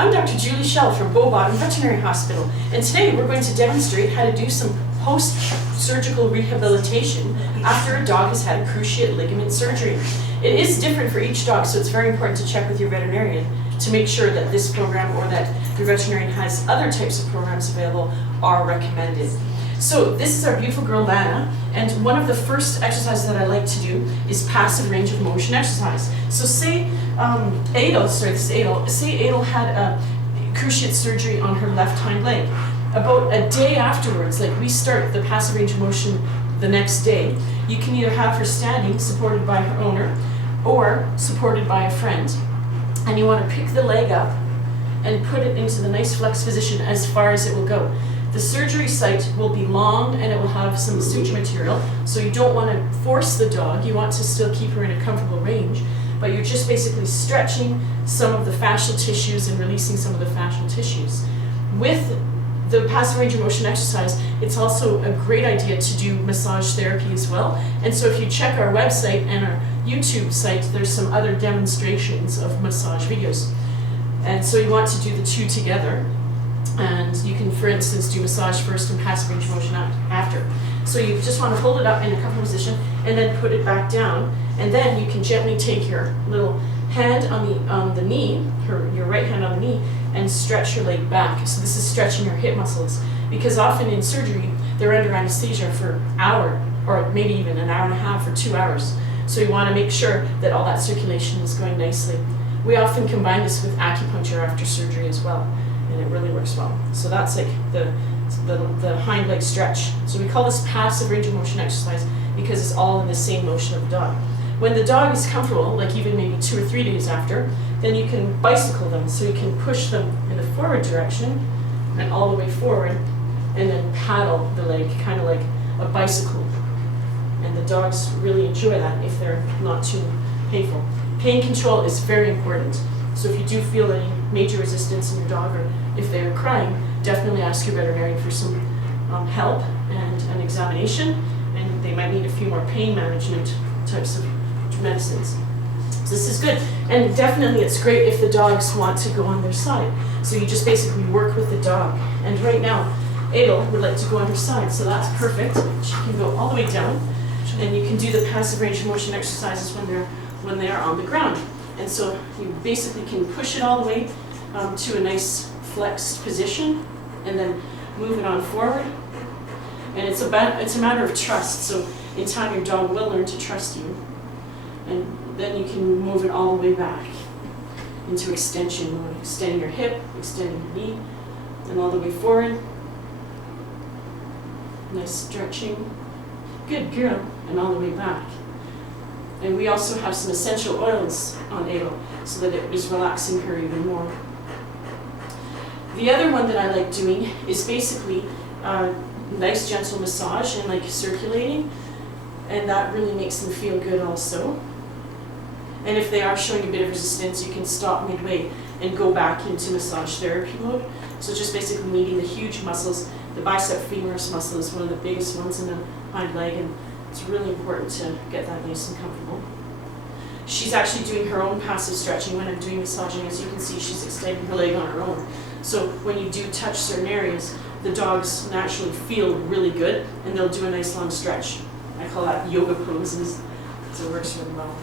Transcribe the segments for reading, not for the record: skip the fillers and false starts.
I'm Dr. Julie Schell from Bow Bottom Veterinary Hospital, and today we're going to demonstrate how to do some post-surgical rehabilitation after a dog has had a cruciate ligament surgery. It is different for each dog, so it's very important to check with your veterinarian to make sure that this program or that your veterinarian has other types of programs available are recommended. So this is our beautiful girl Lana, and one of the first exercises that I like to do is passive range of motion exercise. So say Adel had a cruciate surgery on her left hind leg. About a day afterwards, like we start the passive range of motion the next day, you can either have her standing, supported by her owner, or supported by a friend. And you want to pick the leg up and put it into the nice flex position as far as it will go. The surgery site will be long and it will have some suture material, so you don't want to force the dog. You want to still keep her in a comfortable range, but you're just basically stretching some of the fascial tissues and releasing some of the fascial tissues. With the passive range of motion exercise, it's also a great idea to do massage therapy as well. And so if you check our website and our YouTube site, there's some other demonstrations of massage videos. And so you want to do the two together. And you can, for instance, do massage first and passive range of motion after. So you just want to hold it up in a comfortable position and then put it back down. And then you can gently take your little hand on the knee, your right hand on the knee, and stretch your leg back. So this is stretching your hip muscles, because often in surgery they're under anesthesia for an hour or maybe even an hour and a half or 2 hours. So you want to make sure that all that circulation is going nicely. We often combine this with acupuncture after surgery as well, and it really works well. So that's like the hind leg stretch. So we call this passive range of motion exercise because it's all in the same motion of the dog. When the dog is comfortable, like even maybe 2 or 3 days after, then you can bicycle them. So you can push them in the forward direction and all the way forward, and then paddle the leg, kind of like a bicycle. And the dogs really enjoy that if they're not too painful. Pain control is very important. So if you do feel any major resistance in your dog, or if they're crying, definitely ask your veterinarian for some help and an examination, and they might need a few more pain management types of medicines. So this is good, and definitely it's great if the dogs want to go on their side. So you just basically work with the dog, and right now Adel would like to go on her side, so that's perfect. She can go all the way down, and you can do the passive range of motion exercises when they are on the ground. And so you basically can push it all the way to a nice flexed position, and then move it on forward. And it's a matter of trust. So in time your dog will learn to trust you, and then you can move it all the way back into extension, extending your hip, extending your knee, and all the way forward. Nice stretching. Good girl, and all the way back. And we also have some essential oils on Adel so that it is relaxing her even more. The other one that I like doing is basically nice gentle massage and like circulating, and that really makes them feel good also. And if they are showing a bit of resistance, you can stop midway and go back into massage therapy mode. So just basically meeting the huge muscles. The bicep femoris muscle is one of the biggest ones in the hind leg, and it's really important to get that nice and comfortable. She's actually doing her own passive stretching when I'm doing massaging. As you can see, she's extending her leg on her own. So when you do touch certain areas, the dogs naturally feel really good, and they'll do a nice long stretch. I call that yoga poses, so it works really well.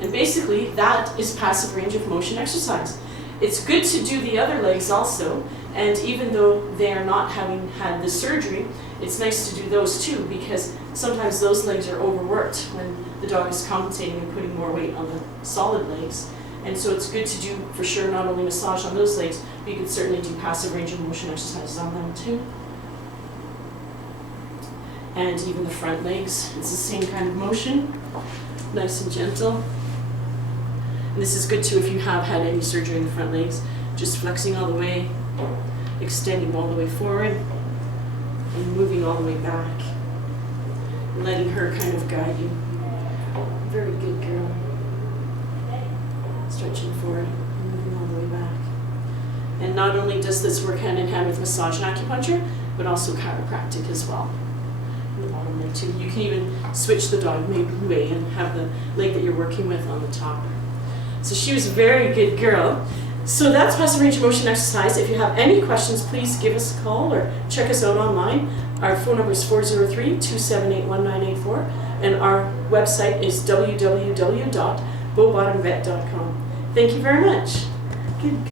And basically, that is passive range of motion exercise. It's good to do the other legs also, and even though they are not having had the surgery, it's nice to do those too, because sometimes those legs are overworked when the dog is compensating and putting more weight on the solid legs. And so it's good to do, for sure, not only massage on those legs, but you can certainly do passive range of motion exercises on them too. And even the front legs, it's the same kind of motion, nice and gentle. And this is good too if you have had any surgery in the front legs, just flexing all the way, extending all the way forward, and moving all the way back, and letting her kind of guide you. Very good girl. Stretching forward and moving all the way back. And not only does this work hand in hand with massage and acupuncture, but also chiropractic as well. In the bottom leg too. You can even switch the dog midway and have the leg that you're working with on the top. So So she was a very good girl. So that's passive range of motion exercise. If you have any questions, please give us a call or check us out online. Our phone number is 403-278-1984, and our website is www.bowbottomvet.com. Thank you very much. Good.